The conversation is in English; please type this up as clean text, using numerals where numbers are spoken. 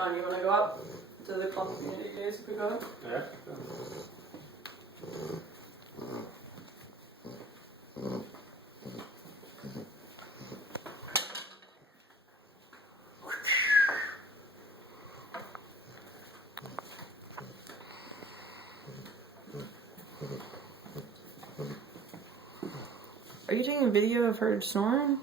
John, you want to go up to the club community days if we go up? Yeah. Are you taking a video of her snoring?